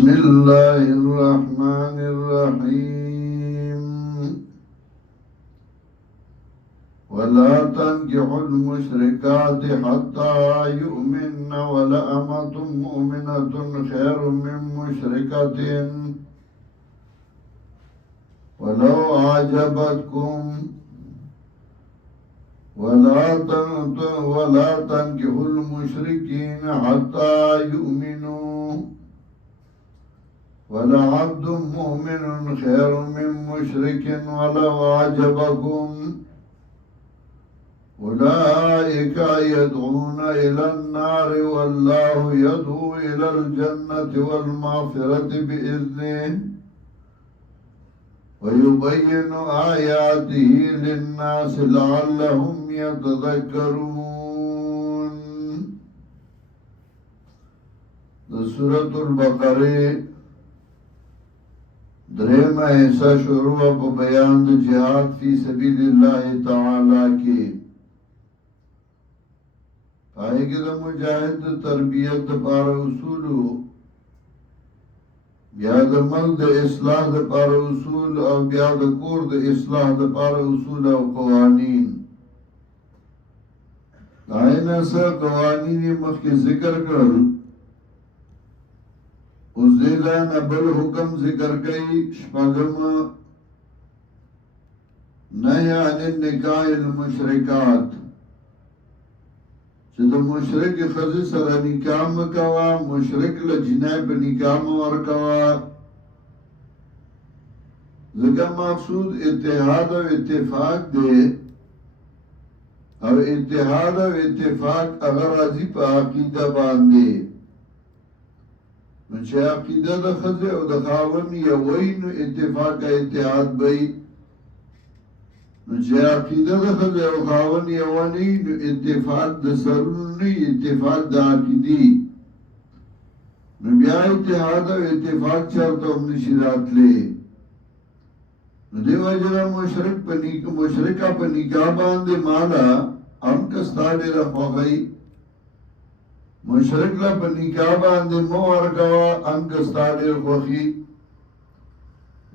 بسم الله الرحمن الرحيم ولا تنكحوا المشركات حتى يؤمن ولأمة مؤمنة خير من مشركة ولو أعجبتكم ولا تنكحوا المشركين حتى يؤمنوا ولعبد مؤمن خير من مشرك ولو أعجبكم أولئك يدعون إلى النار والله يدعو إلى الجنة والمغفرة بإذنه ويبين آياته للناس لعلهم يتذكرون. سورة البقرة درېمه حصہ شروع په بیان د جهاد فی سبیل الله تعالی کې پای کې د مجاهد د تربیت لپاره اصول بیا د ملک د اصلاح لپاره اصول او بیا د کور د اصلاح لپاره اصول او قوانین داینه سره قوانین مخکې ذکر کړل اوس دې ځای بل حکم ذکر کوي شپږم نهی عن النکاح المشرکات چې د مشرک ښځې سره نکاح مه کوه مشرک له جنۍ په نکاح مه ورکوه ځکه مقصود اتحاد او اتفاق دی او اتحاد او اتفاق هغه راځي په عقیده باندې نو چې عقیده د ښځې او د خاوند یووي نو اتفاق اتحاد بی نو چې عقیده د ښځې او خاوند یووي نو اتفاق د سرونو نه اتفاق د عقیدې نو بیا اتحاد او اتفاق چرته هم نشي راتلی نو دی وجه مشرکه په نکاح باندې مالا هم کستا ډېره خوښوي مشرک لا په نکاح باندې مو ورکوا انګ ستاره خوخي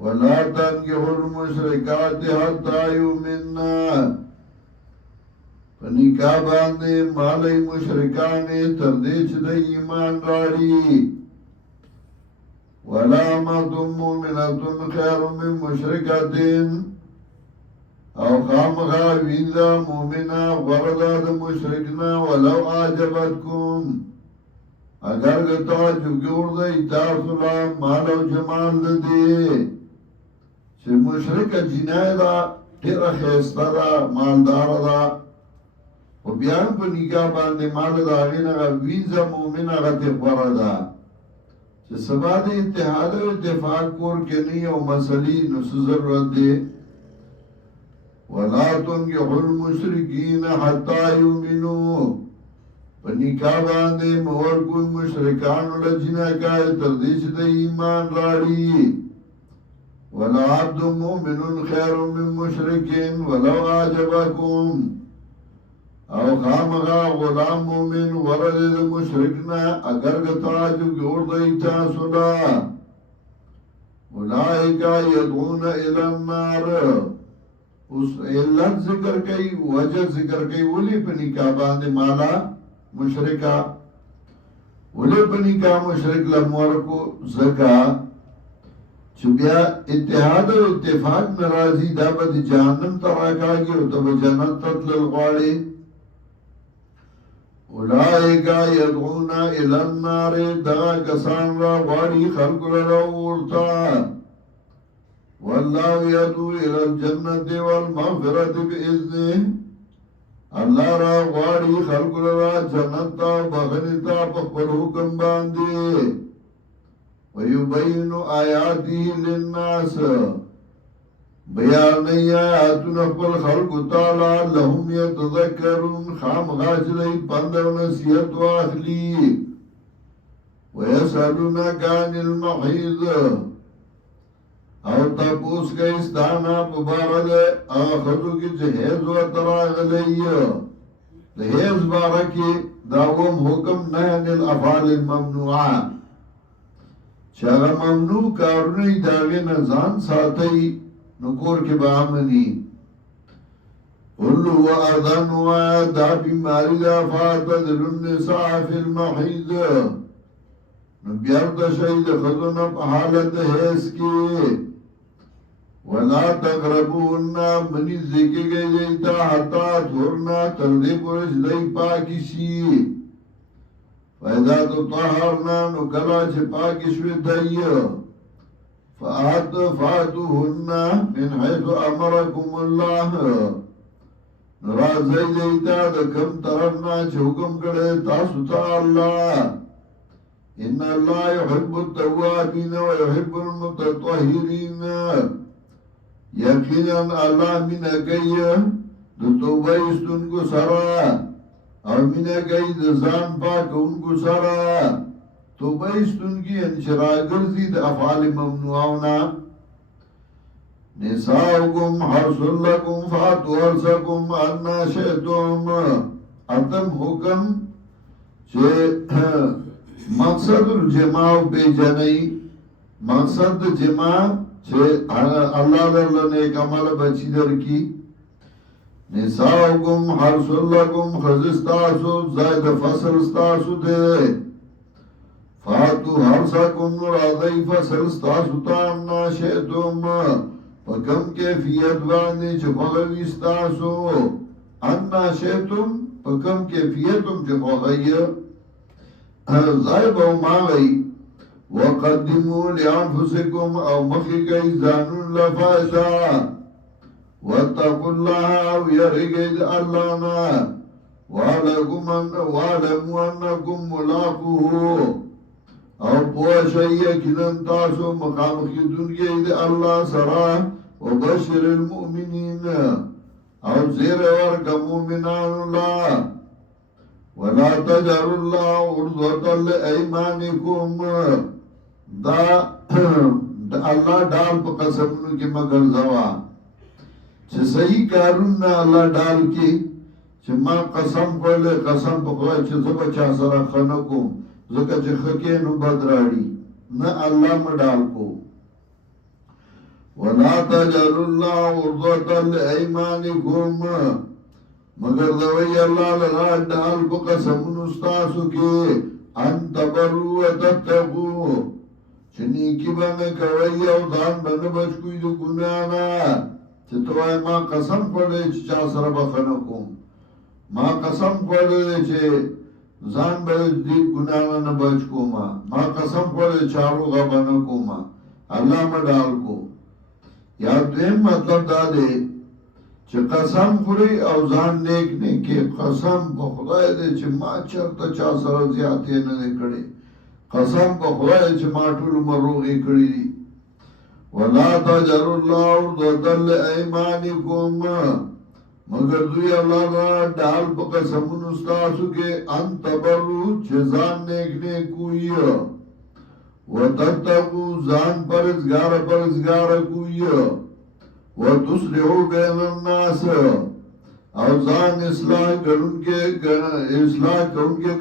ولا تنكحوا المشركات حتى يؤمنوا په نکاح باندې مالای مشرکان تر دې چې د ایمان راړي ولا مؤمنة خير من مشركة او خامغا ویندا مومنا وردا د مشرکنا ولو عجبتكم اگر گتا جوګور د تاسو لا مال او جمال دې چې مشرک جنای دا ډیر خسته دا مالدار دا او بیا په نکاح باندې مال دا غینه ویندا مومنا غته وردا چې سبا د اتحاد او اتفاق کور کې نه یو مسلې نو ضرورت دی ولا تنكحوا المشركين حتى يؤمنوا پنیکا باندې مور کوئی مشرکان ول جنکای تر دې چې د ایمان راړي ولا عبد مؤمن خير من مشرك ولو اعجبكم او خامغا غلام مؤمن ورد د مشرکنا اگر غتا جو ګور دی تاسو لا اولئک يدعون الى النار اس علت ذکر کئی وجہ ذکر کئی ولی پا نکاح باندے مالا مشرکا ولی پا نکاح مشرک لمورکو زکا چو بیا اتحاد و اتفاق نرازی دا با دی جہنم تراکاگی و تب جنت تطلل غاڑی اولائکا یدعونا الالنار دا کسان را غاڑی خلق را اورتا والله يدعو الى الجنه والمغفرة باذنه الله را غواړي خلق را جنت ته بغنی ته په خپل حکم باندې ويبين آياته للناس بیان آیاتونه خپل خلق تعالی لهم يتذكرون خام غاجلی پند او نصیحت واخلي ويسألونك عن المحيض او تپوس که استانا پبارد آخذو کی جهیز و تراغلی جهیز بارکی داوم حکم نهن الافعال الممنوعا چې هغه ممنوع کارونه یې د هغې نه ځان ساتئ نو کور کې به امني قل هو اذن وایه دا بیماري ده فاعتزلوا النساء فی المحیض نو بیرته شئ د ښځو نه په حالت د حیض کې ولا تقربوهن منځدې کېږئ دوی ته حتی طهرن تر دې پورې چې دوی پاکې شي فاذا تطهرن نو کله چې پاکې شوې دوی فاتوهن من حيث امركم الله راځئ دوی ته د کوم طرف نه چې حکم کړی تاسو ته الله ان الله يحب التوابين ويحب المتطهرين یقینا الله مینه کوي د توبه ایستونکو سره او مینه کوي د ځان پاکونکو سره توبه ایستونکي ان چې راګرځي د افعال ممنوعونه نساؤکم حرث لکم فاتوا حرثکم انا شئتم اتم حکم چې مقصد الجماع بیجنئی مقصد جماع چې الله درله نیک عمل بچی در کی نساؤکم حرث لکم خزستاسو زائد فصل ستاسو دے فاتو حرثکم راضی فصل ستاسو تامنا شئتم پکم کیفیت باندې چې خوغوی ستاسو انا شئتم پکم کیفیتم چې خوغوی زائب او ماغی وقدموا لانفسکم او مخی کئی زانون لفائدہ واتقوا الله ويرجد اللهنا واعلموا انكم ملاقوه او پوشی یقیناً تاسو مخامخی دنگی دی اللہ سرا وبشر المؤمنین او زیر ورک مومنان اللہ ولا تجر اللہ عرضتا لئیمانکم دا اللہ ڈال پا قسمنو کی مگر زوا چه صحیح کارون نا اللہ ڈال کی چه ما قسم کولے قسم پا خواهی چه زبا چا سرا خنکم زکا چه خکی نو بدراڑی نا اللہ مڈال کو وَلَا تَجَلُ اللَّهُ عُرْضَةً لِأَيْمَانِكُمْ مگر دوئی اللہ لرا ڈال پا قسمون استاسو کی ان تبرو و تتقو چنیکی بنا کوئی او دان بنا بچکوی دو گنانا چه توائی ما قسم کولے چه چا سر بخنکم ما قسم کولے چه زان بچ دی گنانا نبچ کو ما قسم کولے چارو غبانا کو اللہ ما ڈال کو یا دویم مطلب دا دے چه قسم خوری او زان نیک نیکی قسم پا خدای دے چه ما چرتا چا سر زیادی ندے کڑی قسم پا خدای چه ما طول مروغی کڑی دی وَلَا تَجَرُ اللَّهُ عُرْضَةً لِأَيْمَانِكُمْ مگر دوی اللہ را ڈال پا قسمون استاسو کے انتبرو چیزان نیک نیکوئی وَتَتَّقُوا زان پرزگار کوئی وَتُسْلِحُوا بَيْنَ النَّاسِ او زان اصلاح کون کے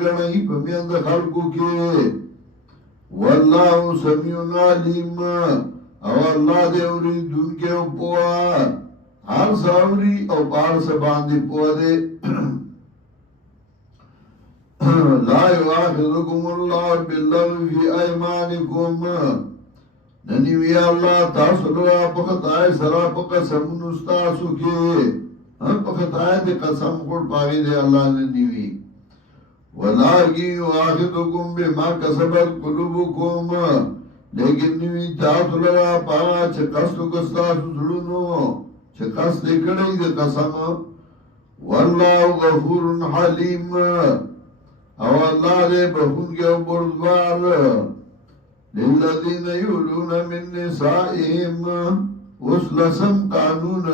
گنائی پمیند خلقو کے وَاللَّهُ سَمِيعٌ عَلِيمٌ او اللہ دے اوری دن کے اپوا ہر ساوری او پار سباندی پوا دے لا یواخذکم اللہ باللغو فی ایمانکم ننیوی اللہ تاسو لرا پخطائی سرا پقسمون استاسو کے پخطائی دے قسم خود پاگی دے اللہ ننیوی وَلَاكِنْ يُؤَاخِذُكُمْ بِمَا كَسَبَتْ قُلُوبُكُمْ لیکن نوی تاسو لرا پاگا چه قصدو کستاسو زڑونو چه قصد کڑی دے قسم واللہ غفور حلیم او اللہ دے بخون کے بردوار للذین یولون من نسائهم اس لسم قانون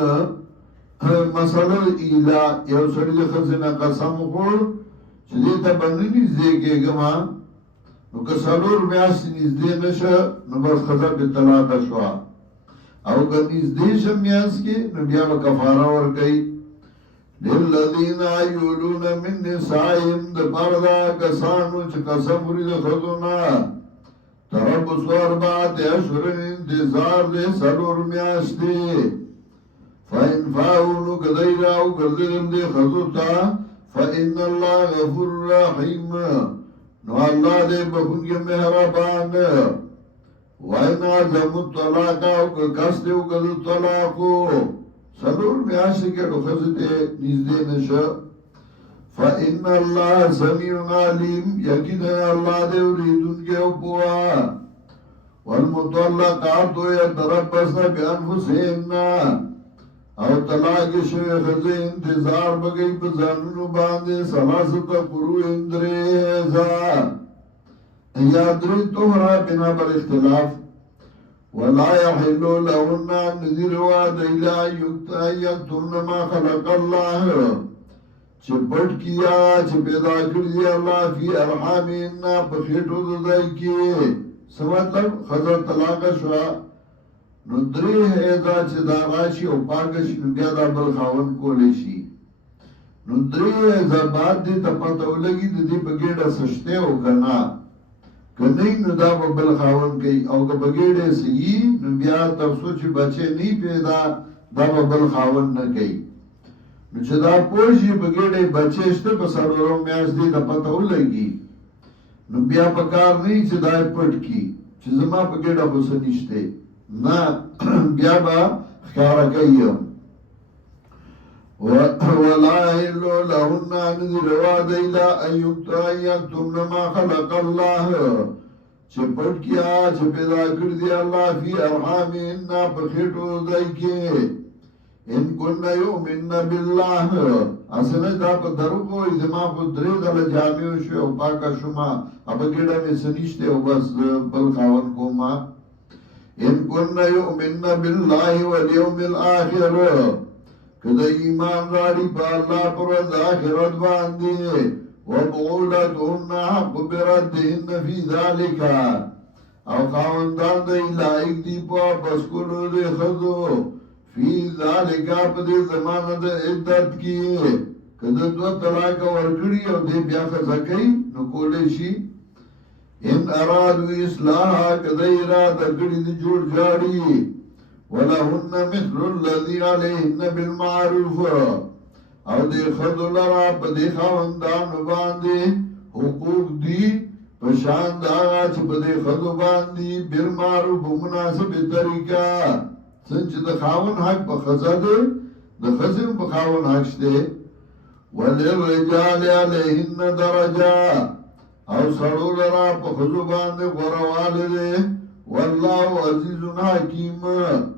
مسئلہ ایلا یو سڑی دے خزنہ قسم خور چه دیتا بندنی زیگے گما نو که سالور میاسی نزده نشه نو بر خزا پی طلاق شوا او که نزده شم میاس کی نو بیا با کفارا ورکی للذین یولون من نسائهم ده پردا کسانو چه قسم وری ده خدونا تربص اربعة اشهر انتظار دے سلور میاشتے فإن فاؤنو کدی راو کردن دے خضوتا فإن اللہ غفور رحیم نو اللہ دے بخون کے مہربان وَإِنْ عَزَمُوا الطَّلَاقَ وَكَسْدِ وَكَدُ الطَّلَاقُ سلور میاشتے کے خضوتے نزدے نشا فَإِنَّ اللَّهَ سَمِيعٌ عَلِيمٌ یقین ہے اللہ دے وریدن کے اپوا والمطلقات يتربصن بأنفسهن او طلاق شوی خزه انتظار بگئی بزانونو بانده سلاست قروع اندریزا یا دری تهرا بنا بر اختلاف ولا يحلو لهن نذیر واد الى یکتن ما خلق الله چه پټ کیا چه پیدا کړی الله فی ارحامهن بخیټو دای کی سمطلب خزر طلاق شوا نو دری حیضا چه دا راشی او پاکشی نو بیا دا بل خاون کولی شی نو دری حیضا بعد دی تا پتاو لگی دی بگیڑا سشتے او کنا کنی نو دا بل خاون کئی او که بگیڑے سی نو بیا تفسو چی بچے نی پیدا دا بل خاون نکی نو چه دا پوشی بگیڑے بچیشتے پسرورو میاش دی تا پتاو لگی نو بیا پکار نہیں چه دای پٹ کی چه زما پگیڑا بسنیشتے نا بیا با خیارا کئیم ولا إلو لهن نذر واد إلا أن يكتمن ما خلق الله چه پٹ کیا چه پیدا کردی اللہ فی ارحامهن پخیٹو دائی کے ان کن یؤمن بالله اسنه دا په درکو ازما په درې دل جامعو شو او پاکا شما اب ګډه مې سنشته او بس بل خاون کوما ان کن یؤمن بالله والیوم الاخر کله ایمان راړي په الله پر ورځ آخرت باندې وبعولتهن حق بردهن فی ذلك او خاوندان دی لائق دی په بسکولو دی خزو فی ذالک په دې زمانه د عدت کې کله دو طلاق ورکړي او دې بیا څه کوي نو کولې شي ان ارادو اصلاح کله اراده کړی دي جوړ جاړي ولهن مثل الذي عليهن بالمعروف او دې خذ لرا په دې خاوندان باندې حقوق دي پشان دا چې په دې خذ باندې بالمعروف مناسب طریقہ څنګه د خاون حق په خزه ده د خزم په خاون حق شته وللرجال علیهن درجه او سړو لرا په خزو باندې غورواله ده والله عزیز حکیم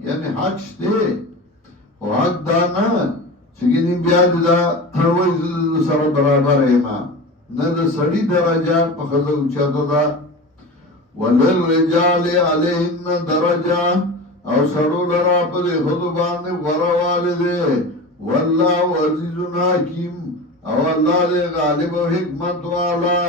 یعنی حق شته او حق دانا چې ګینه بیا دا وایي سره برابر ایما نه د سړی درجه په خزو اوچاته ده وللرجال علیهن درجه او سړو لرا په دې خود باندې غورواله ده والله عزیز حکیم او الله دې غالب او حکمت والا